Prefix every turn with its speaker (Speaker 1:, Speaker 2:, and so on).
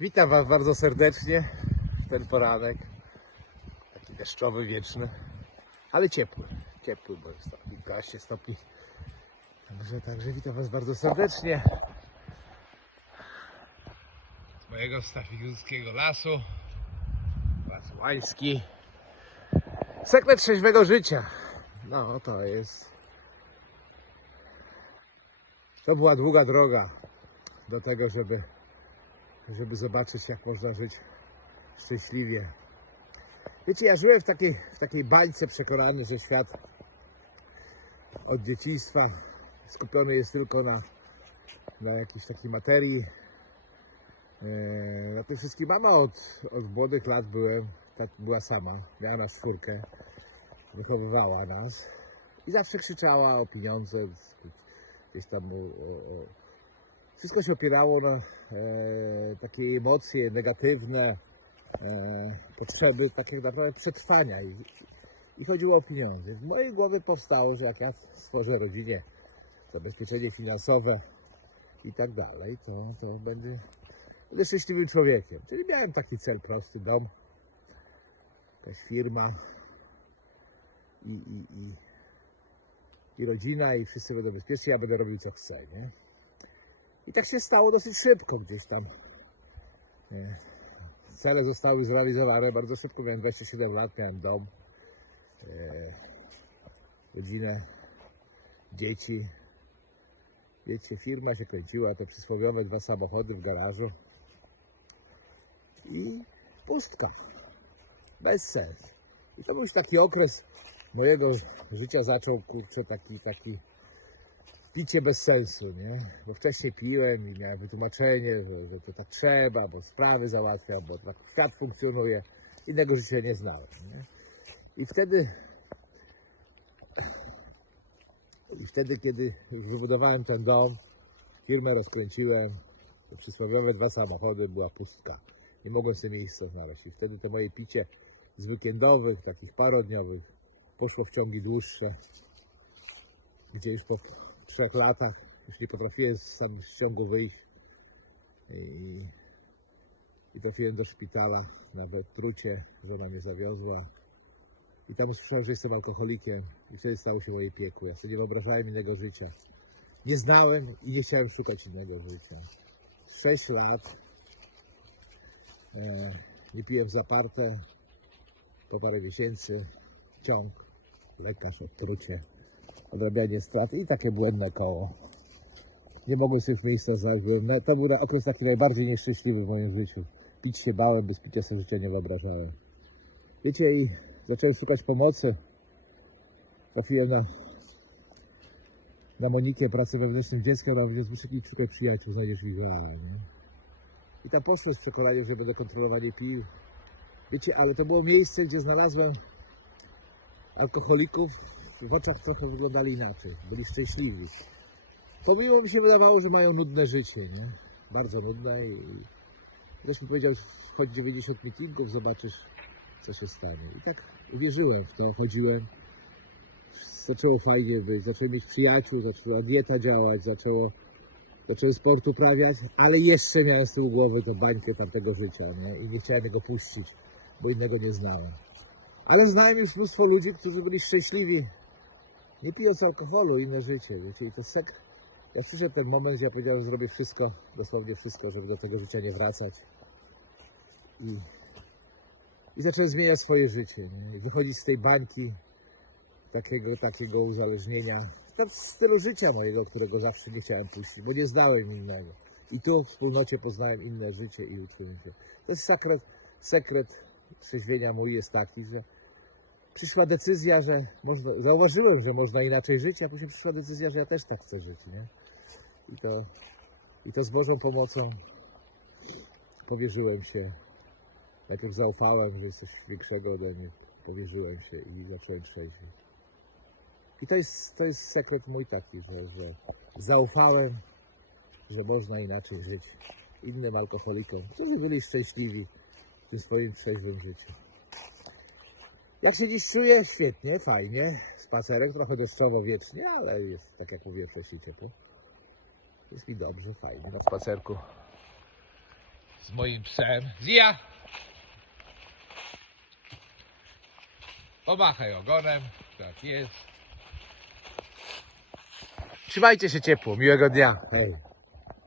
Speaker 1: Witam Was bardzo serdecznie w ten poranek. Taki deszczowy, wieczny, ale ciepły. Ciepły, bo jest tam kilkanaście stopni. Także, także witam Was bardzo serdecznie. Z mojego Stafigurskiego lasu. Las Łański. Sekret trzeźwego życia. No, to jest. To była długa droga do tego, żeby żeby zobaczyć, jak można żyć szczęśliwie. Wiecie, ja żyłem w takiej, w takiej bańce przekonany, że świat od dzieciństwa skupiony jest tylko na, na jakiejś takiej materii. Eee, Na tym wszystkim mama od, od młodych lat byłem, tak była sama, miała nas czwórkę, wychowywała nas i zawsze krzyczała o pieniądze, gdzieś tam o, o, wszystko się opierało na e, takie emocje negatywne, e, potrzeby takie naprawdę przetrwania i, i chodziło o pieniądze. W mojej głowie powstało, że jak ja stworzę rodzinie zabezpieczenie finansowe i tak dalej, to, to będę, będę szczęśliwym człowiekiem. Czyli miałem taki cel prosty, dom, jakaś firma i, i, i, i rodzina i wszyscy będą bezpieczni, ja będę robił co chcę, nie? I tak się stało dosyć szybko gdzieś tam. Cele zostały zrealizowane bardzo szybko. Miałem 27 lat, miałem dom, e, rodzinę, dzieci. Wiecie, firma się kręciła, te przysłowiowe dwa samochody w garażu. I pustka. Bez sensu. I to był już taki okres mojego życia zaczął, kurczę, taki, taki picie bez sensu, nie? Bo wcześniej piłem i miałem wytłumaczenie, że, że to tak trzeba, bo sprawy załatwia, bo tak świat funkcjonuje. Innego życia nie znałem, nie? I wtedy, i wtedy, kiedy już wybudowałem ten dom, firmę rozkręciłem, te przysłowiowe dwa samochody, była pustka. Nie mogłem sobie miejsca znaleźć. I wtedy to moje picie z weekendowych, takich parodniowych, poszło w ciągi dłuższe, gdzie już po trzech latach już nie potrafiłem sam z ciągu wyjść i, i trafiłem do szpitala na trucie, żona mnie zawiozła i tam słyszałem, że jestem alkoholikiem i wtedy stało się moje piekło. Ja sobie nie wyobrażałem innego życia. Nie znałem i nie chciałem szukać innego życia. Sześć lat e, nie piłem zaparte, po parę miesięcy ciąg, lekarz, odtrucie odrabianie strat i takie błędne koło. Nie mogłem sobie w miejsca znaleźć. No, to był okres taki najbardziej nieszczęśliwy w moim życiu. Pić się bałem, bez picia sobie życia nie wyobrażałem. Wiecie, i zacząłem szukać pomocy. Trafiłem na, na Monikę, pracę wewnętrznym dziecka, no więc muszę kiedyś szukać przyjaciół, znajdziesz ich wiele? I tam poszłem z przekonaniem, że będę kontrolowanie pił. Wiecie, ale to było miejsce, gdzie znalazłem alkoholików, w oczach trochę wyglądali inaczej, byli szczęśliwi. Pomimo mi się wydawało, że mają nudne życie, nie? Bardzo nudne i mi powiedział, chodź 90 meetingów, zobaczysz co się stanie. I tak uwierzyłem w to, chodziłem. Zaczęło fajnie być, zacząłem mieć przyjaciół, zaczęła dieta działać, zaczęło, zacząłem sport uprawiać, ale jeszcze miałem z tyłu głowy tę bańkę tamtego życia, nie? I nie chciałem tego puścić, bo innego nie znałem. Ale znałem już mnóstwo ludzi, którzy byli szczęśliwi nie pijąc alkoholu, inne życie, wiecie, i to sek... Ja słyszę ten moment, gdzie ja powiedziałem, że zrobię wszystko, dosłownie wszystko, żeby do tego życia nie wracać. I, i zacząłem zmieniać swoje życie, nie? I wychodzić z tej bańki takiego, takiego uzależnienia, tam stylu życia mojego, którego zawsze nie chciałem puścić, bo nie znałem innego. I tu w wspólnocie poznałem inne życie i uczyłem się. To jest sekret, sekret trzeźwienia mój jest taki, że przyszła decyzja, że można, zauważyłem, że można inaczej żyć, a później przyszła decyzja, że ja też tak chcę żyć, nie? I to, i to z Bożą pomocą powierzyłem się. Najpierw zaufałem, że jest coś większego ode mnie. Powierzyłem się i zacząłem trzeźwieć. I to jest, to jest sekret mój taki, że, że zaufałem, że można inaczej żyć innym alkoholikom, którzy byli szczęśliwi w tym swoim trzeźwym życiu. Jak się dziś czuję? Świetnie, fajnie. Spacerek trochę deszczowo wiecznie, ale jest, tak jak mówię, wcześniej ciepło. Jest mi dobrze, fajnie. Na spacerku z moim psem. Zija! Pomachaj ogonem. Tak jest. Trzymajcie się ciepło. Miłego dnia. Hej.